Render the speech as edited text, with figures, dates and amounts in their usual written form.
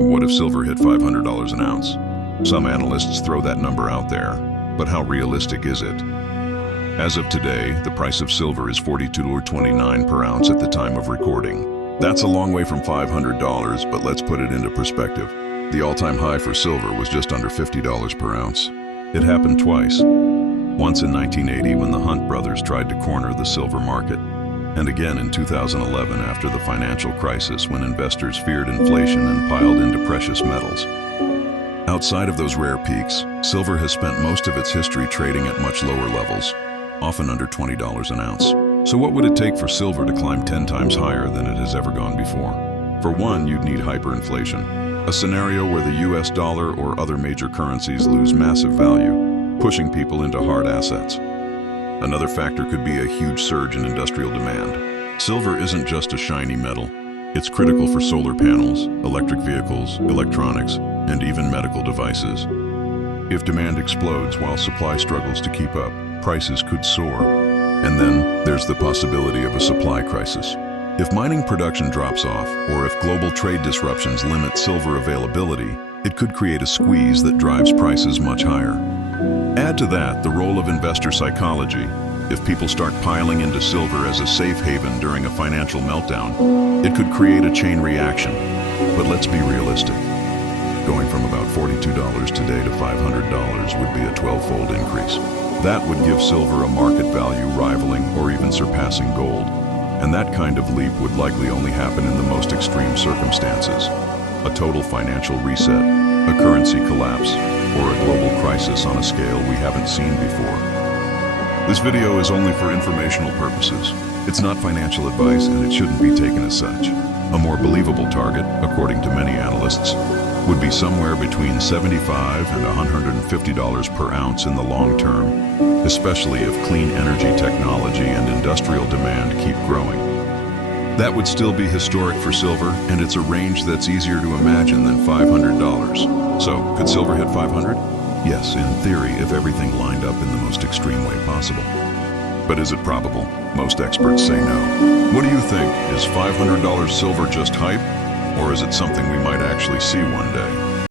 What if silver hit $500 an ounce? Some analysts throw that number out there, but how realistic is it? As of today, the price of silver is $42.29 per ounce at the time of recording. That's a long way from $500, but let's put it into perspective. The all-time high for silver was just under $50 per ounce. It happened twice. Once in 1980 when the Hunt brothers tried to corner the silver market, and again in 2011 after the financial crisis when investors feared inflation and piled into precious metals. Outside of those rare peaks, silver has spent most of its history trading at much lower levels, often under $20 an ounce. So what would it take for silver to climb 10 times higher than it has ever gone before? For one, you'd need hyperinflation, a scenario where the US dollar or other major currencies lose massive value, pushing people into hard assets. Another factor could be a huge surge in industrial demand. Silver isn't just a shiny metal. It's critical for solar panels, electric vehicles, electronics, and even medical devices. If demand explodes while supply struggles to keep up, prices could soar. And then there's the possibility of a supply crisis. If mining production drops off, or if global trade disruptions limit silver availability, it could create a squeeze that drives prices much higher. Add to that the role of investor psychology. If people start piling into silver as a safe haven during a financial meltdown, it could create a chain reaction. But let's be realistic. Going from about $42 today to $500 would be a 12-fold increase. That would give silver a market value rivaling or even surpassing gold. And that kind of leap would likely only happen in the most extreme circumstances. A total financial reset, a currency collapse, or a global crisis on a scale we haven't seen before. This video is only for informational purposes. It's not financial advice and it shouldn't be taken as such. A more believable target, according to many analysts, would be somewhere between $75 and $150 per ounce in the long term, especially if clean energy technology and industrial demand keep growing. That would still be historic for silver, and it's a range that's easier to imagine than $500. So, could silver hit 500? Yes, in theory, if everything lined up in the most extreme way possible. But is it probable? Most experts say no. What do you think? Is $500 silver just hype? Or is it something we might actually see one day?